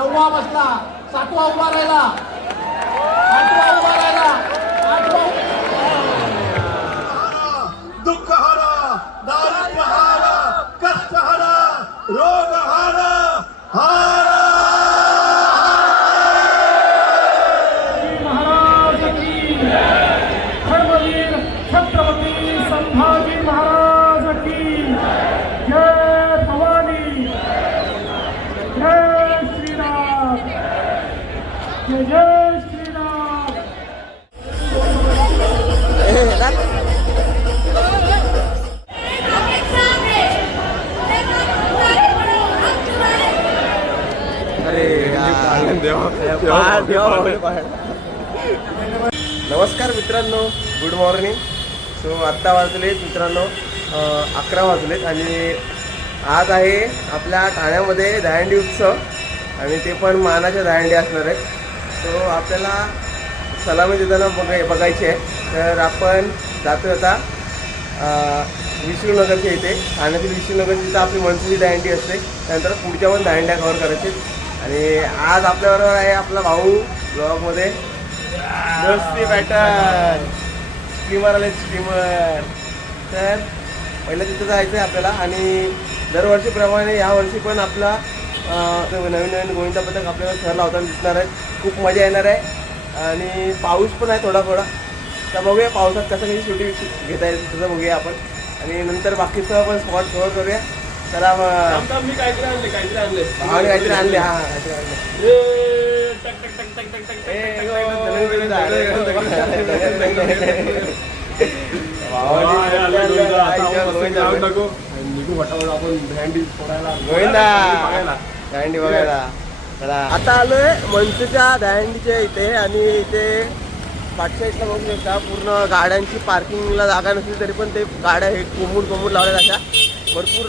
नववा बसला. सातवा उभा राहिला. आठवा उभा राहिला. आठवा नमस्कार मित्रांनो गुड मॉर्निंग सो आत्ता वाजलेत मित्रांनो अकरा वाजलेत आणि आज आहे आपल्या ठाण्यामध्ये दहंडी उत्सव आणि ते पण मानाच्या दहंडी असणार आहे सो आपल्याला सलामी देताना बघाय बघायची आहे. तर आपण जातो आता विष्णूनगरच्या इथे. ठाण्यातील विष्णूनगरची इथं आपली मनसेची दहंडी असते. त्यानंतर पुढच्या पण दहंड्या कव्हर करायचे आणि आज आपल्याबरोबर आहे आपला भाऊ ब्लॉगमध्ये. दोस्ती पॅटर्न स्टीमर आले स्टीमर तर पहिलं तिथं जायचं आहे आपल्याला आणि दरवर्षीप्रमाणे यावर्षी पण आपला नवीन नवीन गोविंदा पथक आपल्याला सर लावताना दिसणार आहे. खूप मजा येणार आहे. आणि पाऊस पण आहे थोडा थोडा तर बघूया पावसात कसं काही शूटिंग घेता येईल तसं बघूया आपण. आणि नंतर बाकीचं पण स्पॉट कव्हर करूया. चला मग मी काहीतरी आणले काहीतरी आणले भावाने काहीतरी आणले हा काहीतरी आणले दहंडी बघायला चला आता आलोय मनसेच्या दहंडीच्या इथे आणि इथे पाठच्या इथला बघू शकता पूर्ण गाड्यांची पार्किंगला जागा नसली तरी पण ते गाड्या हे कोंबून कोंबून लावल्या अशा भरपूर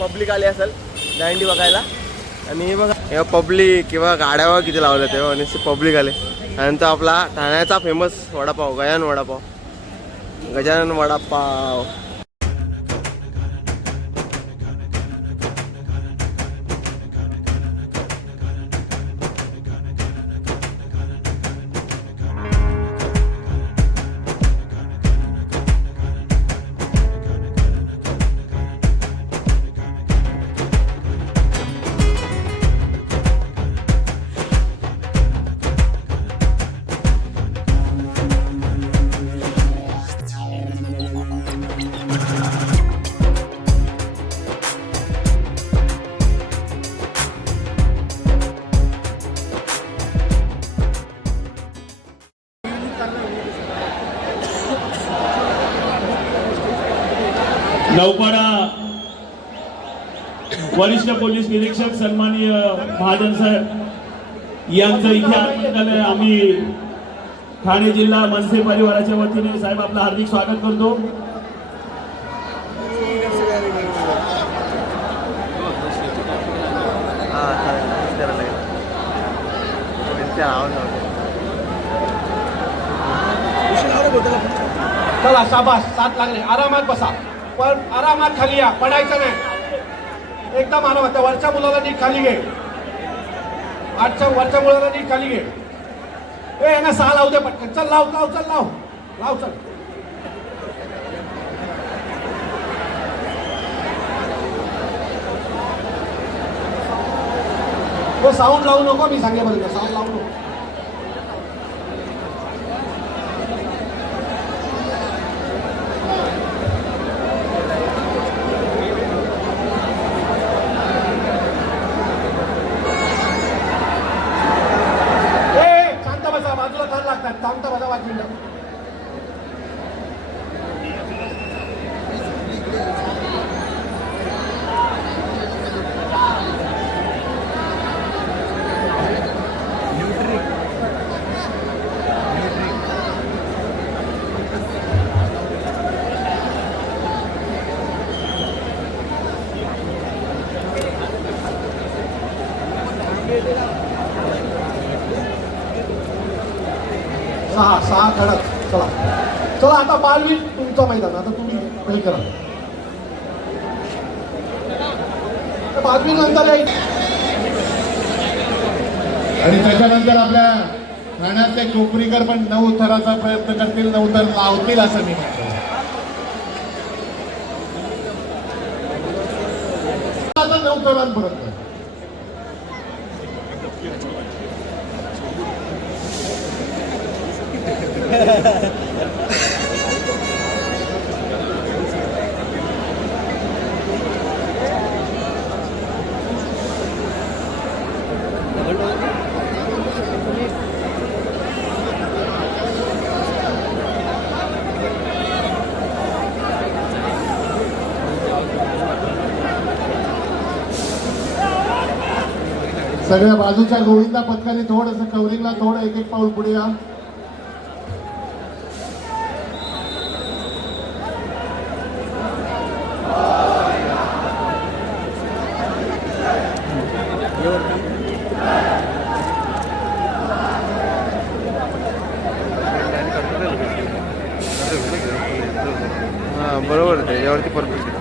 पब्लिक आली असेल. दांडी बघायला. आणि हे बघा हे पब्लिक किंवा गाड्यावर किती लावल्या तेव्हा आणि पब्लिक आले. त्यानंतर आपला ठाण्याचा फेमस वडापाव गजानन वडापाव. गजानन वडापाव. वरिष्ठ पोलीस निरीक्षक सन्माननीय महाजन साहेब यांचं इथे आगमन आम्ही ठाणे जिल्हा मनसे परिवाराच्या वतीने साहेब आपलं हार्दिक स्वागत करतो. चला शाबास सात लागले. आरामात बसा. पण आरामात खाली या पडायचं नाही. एकदम आरामात त्या वरच्या मुलाला नीट खाली घे. आठच्या वरच्या मुलाला नीट खाली घे. ए यांना सहा लावू दे पटकन. चल लाव लाव चल लाव. लाव चल. तो साऊंड लावू नको मी सांगेपर्यंत. साऊंड लावू नको ए शांत बसा बाजूला थांब लागतात शांत बसा पाच मिनिटं सहा सहा खडक चला चला तुमचा मैदान. आता तुम्ही हे करा. बालवीर नंतर आणि त्याच्यानंतर आपल्या ठाण्यातले कोपरीकर पण नऊ थराचा प्रयत्न करतील नऊ थर लावतील असं मी म्हणतो. आता नऊ थरांपर्यंत. सगळ्या बाजूच्या गोविंदा पथकाने थोडंसं कवरिंगला थोडं एक एक पाऊल पुढे या हां बरोबर आहे त्याच्यावरती परफेक्ट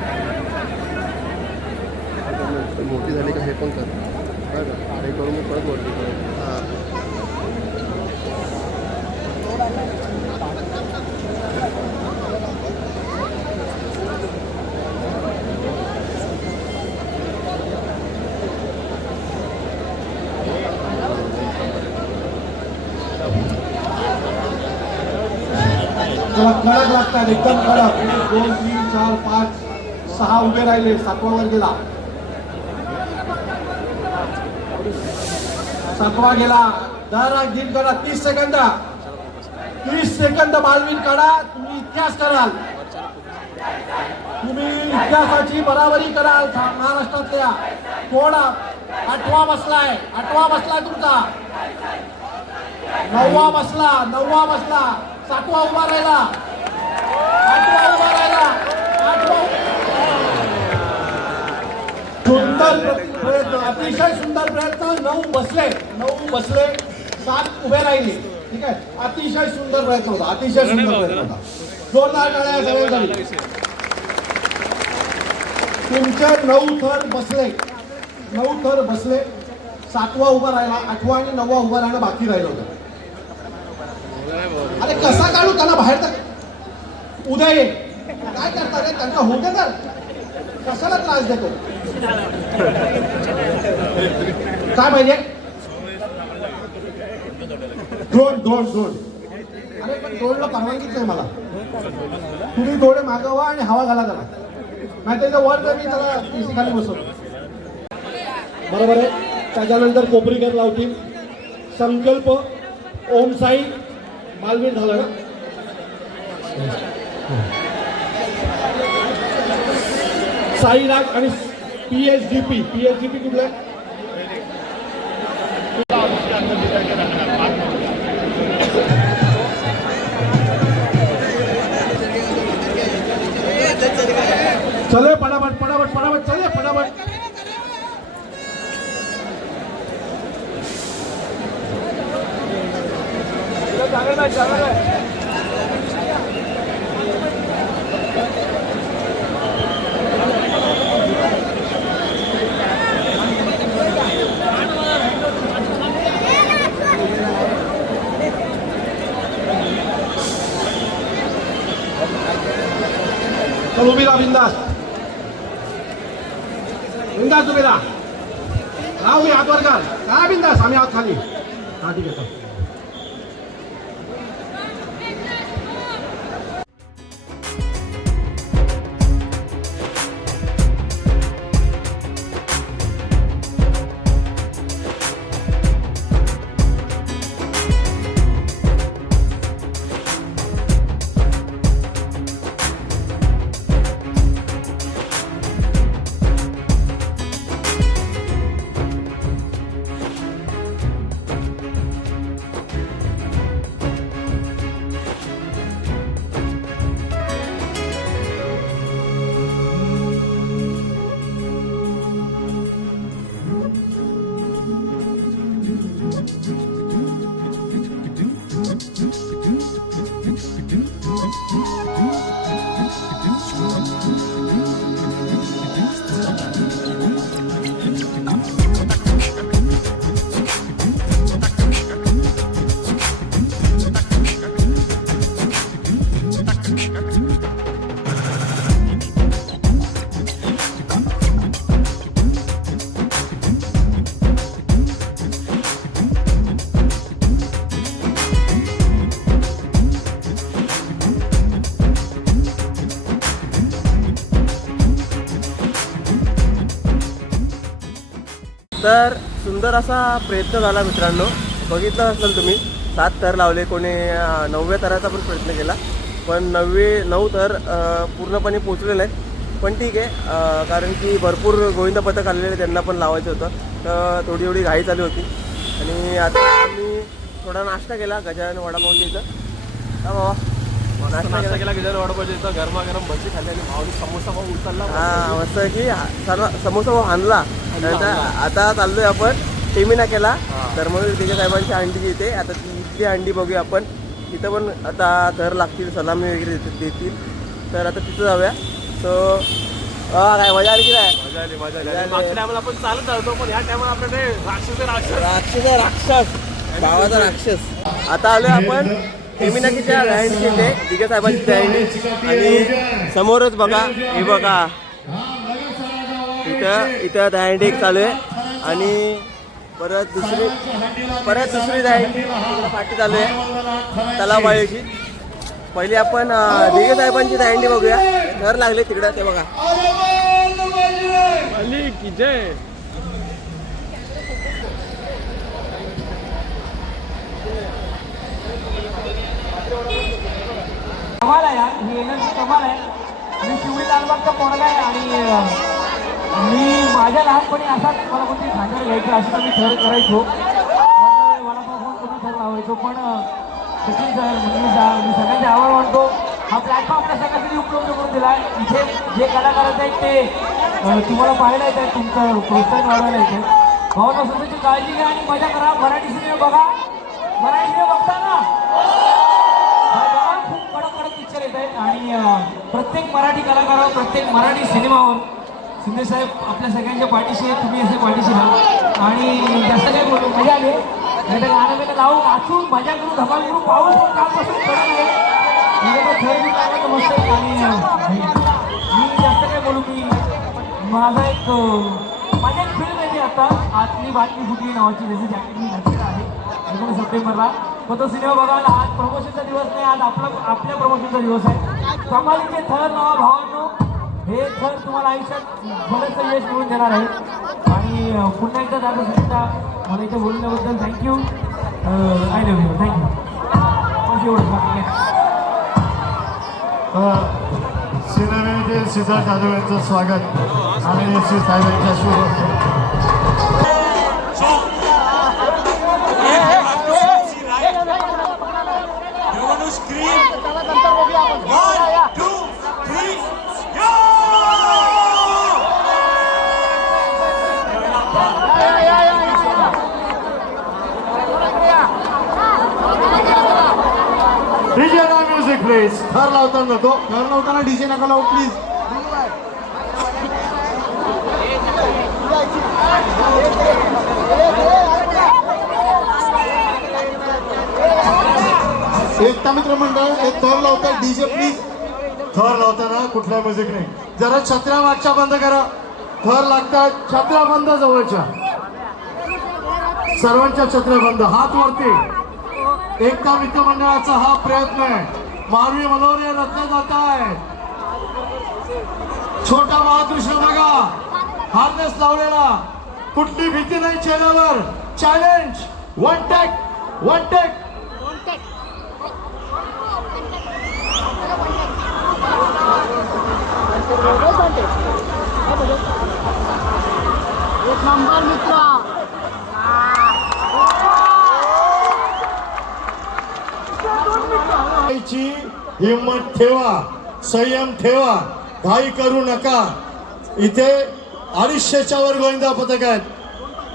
मोठी झाली का हे पण कर बरं का हे करून मग परत वरती कर हां त्याला कडक लागतात एकदम कडक एक, दोन तीन चार पाच सहा उभे राहिले सातवावर गेला. सातवा गेला. दर दिन करा तीस सेकंद. तीस सेकंद मालवीन काढा तुम्ही इतिहास कराल. तुम्ही इतिहासाची बराबरी कराल महाराष्ट्रातल्या. कोण आठवा बसलाय? आठवा बसलाय तुमचा. नववा बसला नववा बसला. सातवा उभा राहिला आठवा उभा राहिला आठवा सुंदर प्र- प्रयत्न अतिशय सुंदर प्रयत्न. नऊ बसले नऊ बसले सात उभे राहिले. ठीक आहे? अतिशय सुंदर प्रयत्न होता अतिशय सुंदर प्रयत्न होता. जोरदार टाळ्या सगळ्यांसाठी. तुमचे नऊ थर बसले. नऊ थर बसले. सातवा उभा राहिला आठवा आणि नववा उभा राहणं बाकी राहिलं होतं. अरे कसा काढू? त्यांना बाहेर तर उद्या ये. काय करता रे? त्यांना होतं तर कशाला त्रास देतो? काय पाहिजे ड्रोन ड्रोन ड्रोन अरे पण ड्रोनला परवानगीच नाही मला. तुम्ही थोडे मागवा आणि हवा घाला त्याला नाही त्याच्या वर तर मी त्याला पीसी खाली बसवतो. बरोबर आहे. त्याच्यानंतर कोपरीकर लावतील. संकल्प ओम साई मालवीर झालं ना? साईराज आणि P H D P P H D P कुठला? चले पटापट पटापट पटापट चले पटापट चल उभी राहा बिंदास बिंदास उभी राहा राहा उभी हात वर घाल काय बिंदास आम्ही आहोत खाली हा ठीक आहे असा प्रयत्न झाला मित्रांनो. बघितलं असेल तुम्ही सात थर लावले कोणी नवव्या थराचा पण प्रयत्न केला. पण नववे नऊ थर अं, पूर्णपणे पोचलेले आहेत पण ठीक आहे कारण की भरपूर गोविंद पथक आलेले त्यांना पण लावायचं होतं. तर थोडी थोडी घाई चालू होती. आणि आता मी थोडा नाश्ता केला गजानन वडापावच्या इथं. हा बाबा नाश्ता केला. गेला वडापावच्या इथं. गरमागरम भजी खाल्ली आणि भावनी समोसा भाऊ उचलला. हा मस्त की सर्व समोसा भाऊ आणला. आता चाललोय आपण. टेमी नाक्याला तर म्हणून त्याच्या साहेबांची अंडी येते आता ती इथली अंडी बघूया आपण. तिथं पण आता थर लागतील सलामी वगैरे देतील. तर आता तिथं जाऊया. सो काय मजा आली की नाही? मजा आली मजा आली. मजा आणि आली. मागच्या टायमाला आपण चालत होतो पण ह्या टायमाला आपल्याकडे राक्षस राक्षस. राक्षस राक्षस. गावाचा राक्षस. आता आलोय आपण. टेमिनाकीच्या गायनची इथे दिगे साहेबांची गायनी आणि समोरच बघा हे बघा. इथं इथं दहंडी एक चालू आहे. आणि परत दुसरी परत दुसरी दहंडी तिकडं पाठी चालू आहे. तलावबाळीची पहिली आपण दिगे साहेबांची दहंडी बघूया. घर लागले तिकडं ते बघा. कमाल आहे यार ही. एनर्जी कमाल आहे. मी शिवडी लालबागचा पोरगा आहे आणि मी माझ्या लहानपणी असाच मला कोणती खांद्यावर घ्यायचं असं मी थर करायचो. मला फोन करून थर लावायचो पण सचिन सर मुन्नी सर मी सगळ्यांचे आभार मानतो. हा प्लॅटफॉर्म आपल्या सगळ्यांसाठी उपलब्ध करून दिला इथे जे कलाकार आहेत ते तुम्हाला पाहायला येत आहे तुमचं प्रोत्साहन वाढवायला येते भावना स्वतःची काळजी घ्या आणि मजा करा. मराठी सिनेमा बघा. मराठी सिनेमा बघताना. बघा, खूप कडक कडक पिक्चर येत आहेत. आणि प्रत्येक मराठी कलाकारावर प्रत्येक मराठी सिनेमावर शिंदे साहेब आपल्या सगळ्यांच्या पाठीशी आहे तुम्ही असे पाठीशी राहा. आणि जास्त काही बोलू मजा आली. नाही तर गाणं बिणं लावू नाचून मजा करू धमाल करू. पाऊस पण कालपासून पडत आहे. थर बी लागला तर मस्त आणि मी जास्त काय बोलू मी. माझा एक माझ्या एक फिल्म आहे आता. आतली बातमी फुटली नावाची जसं जॅकेट मी घातलेलं आहे. एकोणीस सप्टेंबरला. मग तो सिनेमा बघायला आज प्रमोशनचा दिवस नाही. आज आपला आपल्या प्रमोशनचा दिवस आहे. कमालीचे थर नावा भावांनो. हे थर तुम्हाला आयुष्यात बरंच यश मिळून देणार आहे आणि पुन्हा एकदा दादा सुद्धा मला इथे बोलण्याबद्दल thank you I love you thank you बस एवढंच. बाकी सिनेमेमध्ये सिद्धार्थ जाधव यांचं स्वागत. आणि श्री साहेबांच्या शुभ प्लीज थर लावताना नको थर लावताना डीजे नका लावू प्लीज एकता मित्र मंडळ एक थर लावताय डीजे प्लीज थर लावताना कुठला म्युझिक नाही. जरा छत्र्या मागच्या बंद करा. थर लागतात छत्र्या बंद जवळच्या. सर्वांच्या छत्र्या बंद हात वरती. एकता मित्र मंडळाचा हा प्रयत्न आहे. मानवी मनोरे रत्न जाता आहे. छोटा महाकृष्ण बघा. हार्नेस लावलेला. कुठली भीती नाही चेहऱ्यावर. Challenge one take one take एक नंबर मित्र. ची हिंमत ठेवा संयम ठेवा घाई करू नका. इथे अडीचशेच्या वर गोविंदा पथक आहेत.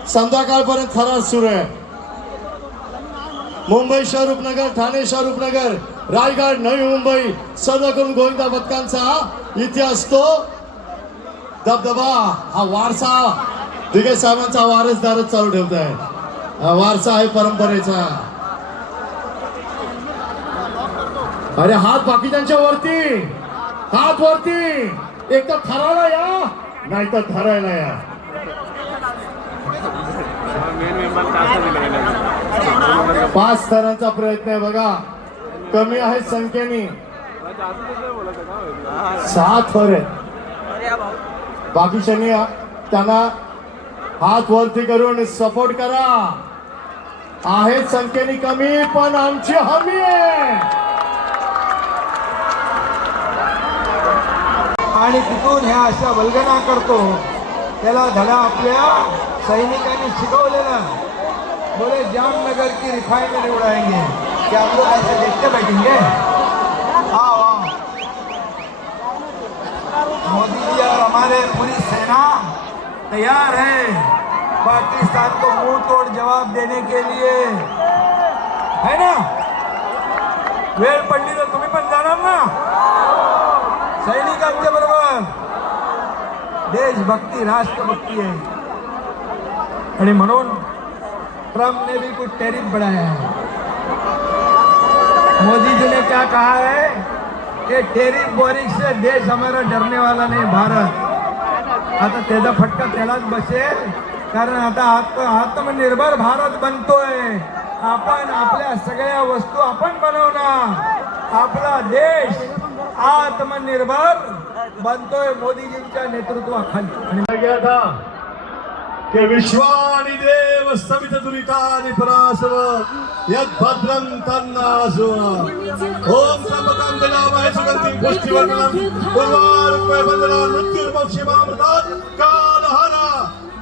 संध्याकाळपर्यंत थरार सुरू आहे. मुंबई शहर ठाणे शहर रायगड नवी मुंबई सर्व करून गोविंदा पथकांचा हा इतिहास तो दबदबा हा वारसा. दिगे साहेबांचा वारसदारच चालू ठेवत आहे वारसा आहे परंपरेचा. अरे हात बाकीच्यांच्या वरती. हात वरती. एक तर ठरायला या नाही तर धरायला या. पाच थरांचा प्रयत्न आहे बघा. कमी आहे संख्येने. सहा थर आहेत. बाकीच्यांनी त्यांना हात वरती करून सपोर्ट करा. आहेत संख्येने कमी पण आमची हमी आहे. आणि तिथून ह्या अशा वल्गना करतो. त्याला धडा आपल्या सैनिकांनी शिकवलेला. बोले जामनगर की रिफाइनरी उड़ाएंगे. की आप लोग ऐसे देखते बैठेंगे? हाँ वाह मोदी जी और हमारे पूरी सेना तैयार है पाकिस्तान को मुंह तोड़ जवाब देने के लिए। है ना? वेळ पडली तर तुम्ही पण जाणार ना? सैनिकांच्या बरोबर. देशभक्ती राष्ट्रभक्ती आहे. आणि म्हणून ट्रम्प ने भी कुछ टैरिफ बढ़ाया है. मोदी जी ने क्या कहा है? कि टेरिफ बोरिंग से देश हमारा डरने वाला नहीं भारत. आता त्याचा फटका त्यालाच बसेल कारण आता आत्म आत्मनिर्भर भारत बनतोय. आपण आपल्या सगळ्या वस्तू आपण बनवणार. आपला देश आत्मनिर्भर बनतोय मोदीजींच्या नेतृत्वाखाली. था कि विश्वानि देव सवित दुरितानि पराशर, यद भद्रं तन्नासु ओम त्र्यंबकं जनामहे सुगन्धिं पुष्टिवर्धनं उर्वारुकमे वन्दना मृत्युर्मोक्षिमामृतात् कालहरा,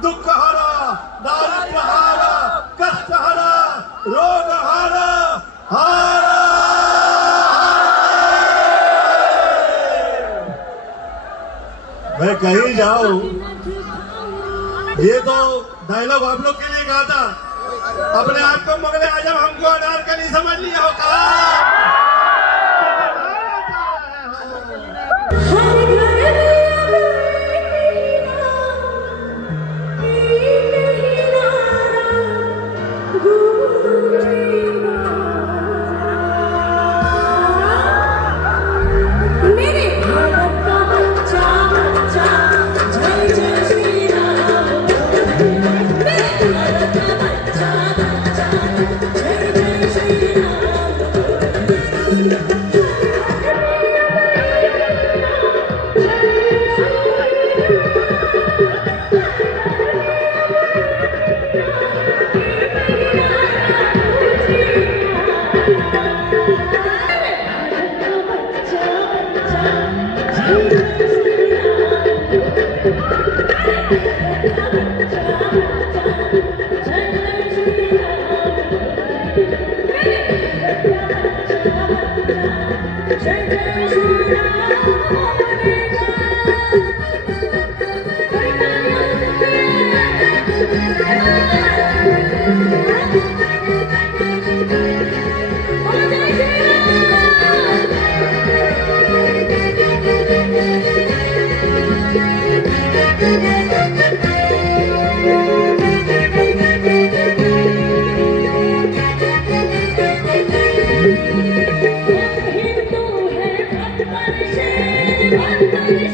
दुःखहरा, दारिद्र्यहरा, कष्टहरा, रोगहरा मैं कहीं जाऊं? ये तो डायलॉग आप लोग के लिए कहा था। अपने आप को मगले आजम हमको अनारकली समझ लिया हो कहा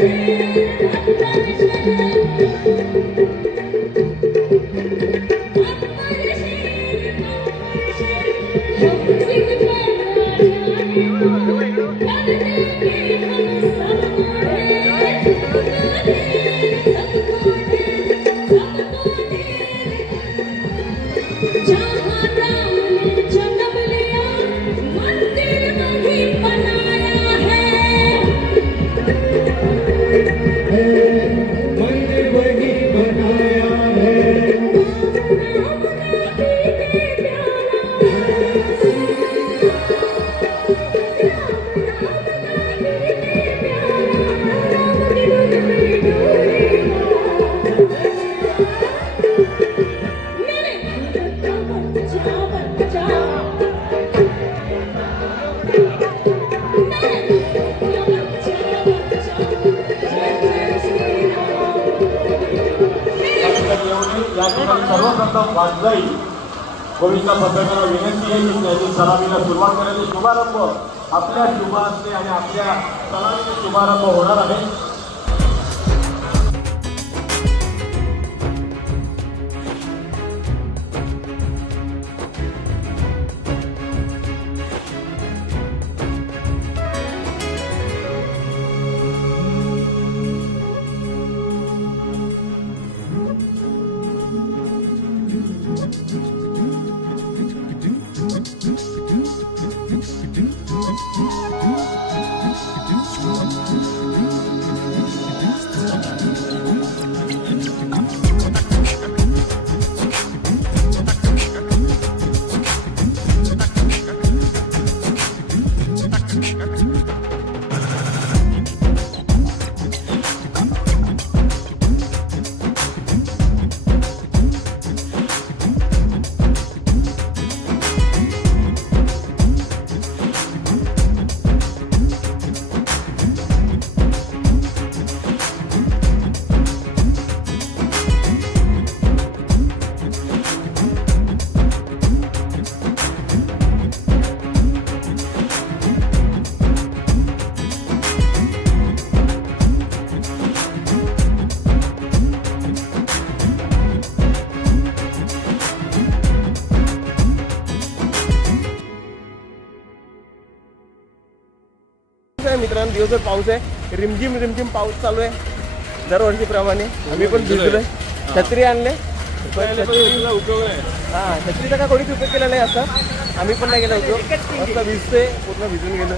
Yeah. सर्वप्रथम वाजवाई गोविंद पत्रकारांना विनंती आहे की त्यांनी सलामीला सुरुवात करायची शुभारंभ. आपल्या शुभ आणि आपल्या सलामीने शुभारंभ होणार आहे पाऊस आहे. रिमझिम रिमझिम पाऊस चालू आहे. दरवर्षीप्रमाणे आम्ही पण भिजलोय. छत्री आणले. हा छत्रीचा का कोणीच उपयोग केला नाही असं आम्ही पण नाही केला उपयोग. मस्त भिजते पूर्ण भिजून गेलो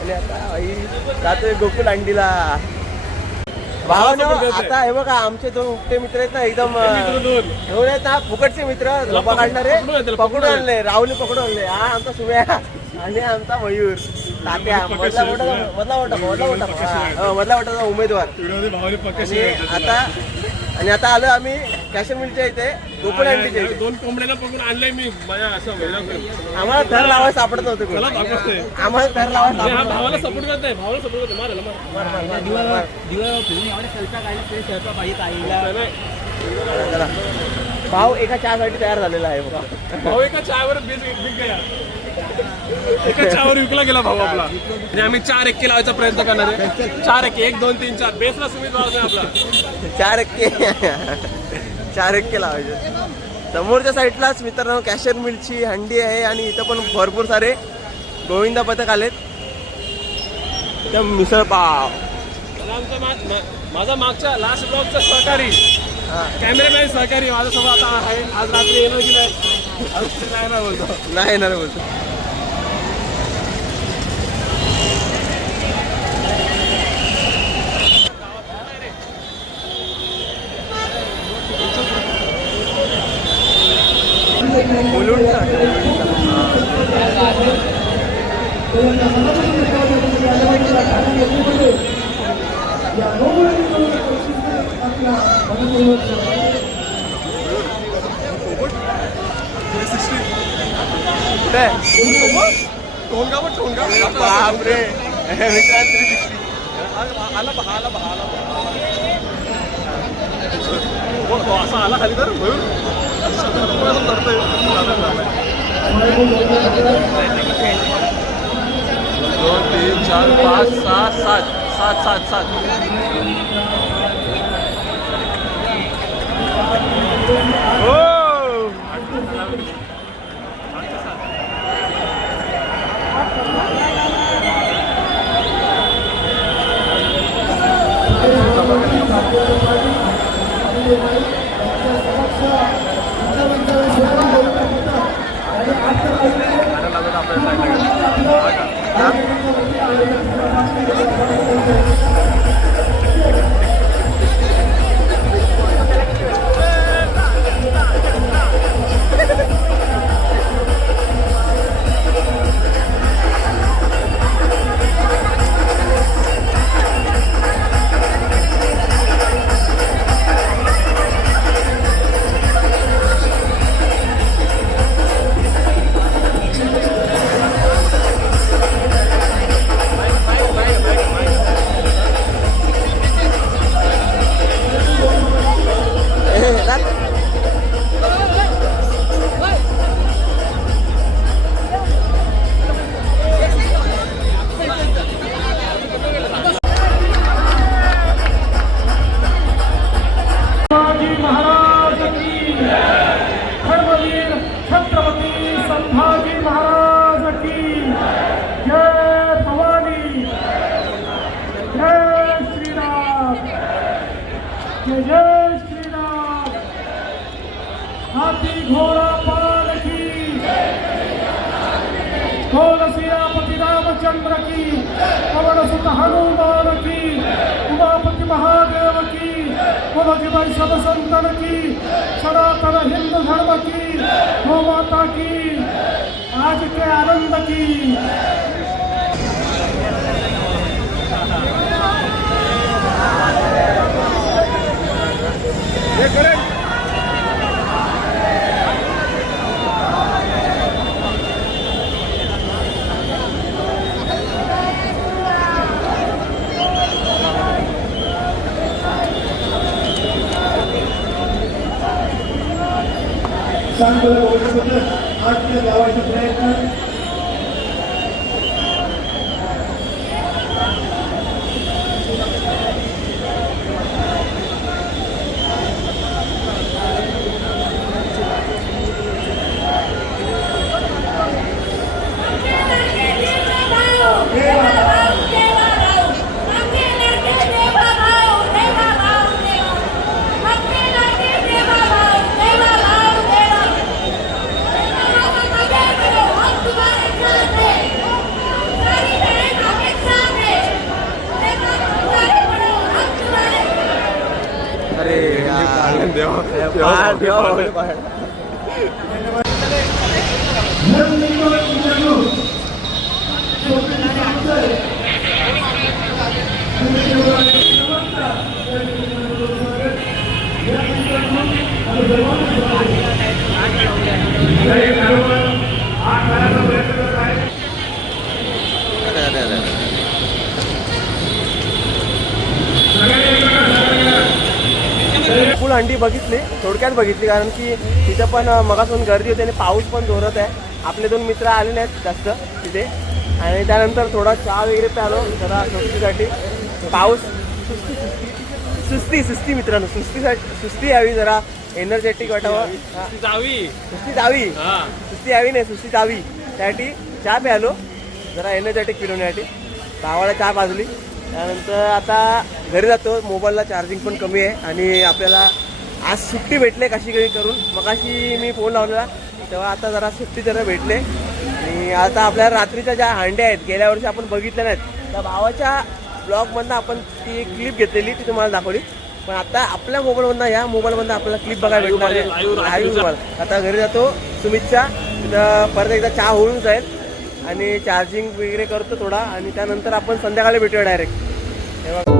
आणि आता आई जातोय गोकुल अंडीला भावानं आता हे बघा आमचे दोन उपटे मित्र आहेत ना एकदम दोन. आहेत ना फुकटचे मित्र. झोपा काढणारे. पकडून आणले. राहुल पकडून आणले. हा आमचा सुम्या आणि आमचा मयूर. तात्या मधला मोठा मधला मोठा मधला मोठा मधला मोठा उमेदवार. आणि आता आणि आता आलो आम्ही कॅशमीरच्या इथे गोकुळ अंडीच्या इथे. दोन कोंबड्याला पकडून आणलंय मी माझ्या असं वेगळं आम्हाला थर लावायला सापडत दाखवतोय आम्हाला थर लावायला हा भावाला सपोर्ट करत नाही भावाला सपोर्ट करतो मारायला फिरून सलता पाहिजे. भाऊ एका चहासाठी तयार झालेला आहे बघा. भाऊ एका चहावर बीज विक गेला एका चहावर विकला गेला भाऊ आपला. आणि आम्ही चार एक्के लावायचा प्रयत्न करणार आहे. चार एक्के एक दोन तीन चार. बेसला सुमित भाऊ आहे आपला. चार एक्के. चार एक्के लावायचे. समोरच्या साईडलाच मित्रांनो कॅशर मिलची हंडी आहे आणि इथं पण भरपूर सारे गोविंदा पथक आलेत. त्या मिसळ पाव. माझा मागच्या लास्ट ब्लॉगचा सहकारी. कॅमेरामॅन सहकारी माझ्यासोबत आता आहे आज रात्री येणार की नाही नाही ना बोलतो। नाही येणार बोलतो। मुलुंडचा कुठे टोनगा पण टोनगा बापरे मित्रांनो आला बहा आला बहा आला हो, असा आला खाली तर मयूर करतोय. दोन तीन चार पाच सहा सात सात सात सात. ए, पवन सुत हनुमान की उमापति महादेव की कुलज वैष्णव संतन की सनातन हिंदू धर्म की गौ माता की आज के आनंद प्रयत्न. हा, देवा भावाने हंडी बघितली थोडक्यात बघितली कारण की तिथं पण मगासून गर्दी होती आणि पाऊस पण जोरात आहे. आपले दोन मित्र आले नाहीत जास्त तिथे. आणि त्यानंतर थोडा चहा वगैरे प्यालो जरा सुस्तीसाठी. पाऊस सुस्ती सुस्ती. सुस्ती सुस्ती मित्रांनो सुस्तीसाठी सुस्ती यावी जरा. एनर्जेटिक वाटावं. जावी. सुस्ती जावी. सुस्ती यावी नाही सुस्ती जावी. त्यासाठी चहा प्यालो. जरा एनर्जेटिक फिरवण्यासाठी भावाला चहा पाजली. त्यानंतर आता घरी जातो. मोबाईलला चार्जिंग पण कमी आहे. आणि आपल्याला आज सुट्टी भेटले कशी काही करून. मगाशी मी फोन लावलेला तेव्हा आता जरा सुट्टी जरा भेटले. आणि आता आपल्याला रात्रीच्या ज्या हांड्या आहेत गेल्या वर्षी आपण बघितल्या नाहीत त्या भावाच्या ब्लॉगमधनं आपण ती एक क्लिप घेतलेली ती तुम्हाला दाखवली. पण आता आपल्या मोबाईलमधनं या मोबाईलमधनं आपल्याला क्लिप बघायला भेटणार आहे. तुम्हाला आता घरी जातो सुमितच्या. तिथं परत एकदा चहा होऊन जाईल. आणि चार्जिंग वगैरे करतो थोडा. आणि त्यानंतर आपण संध्याकाळी भेटूया डायरेक्ट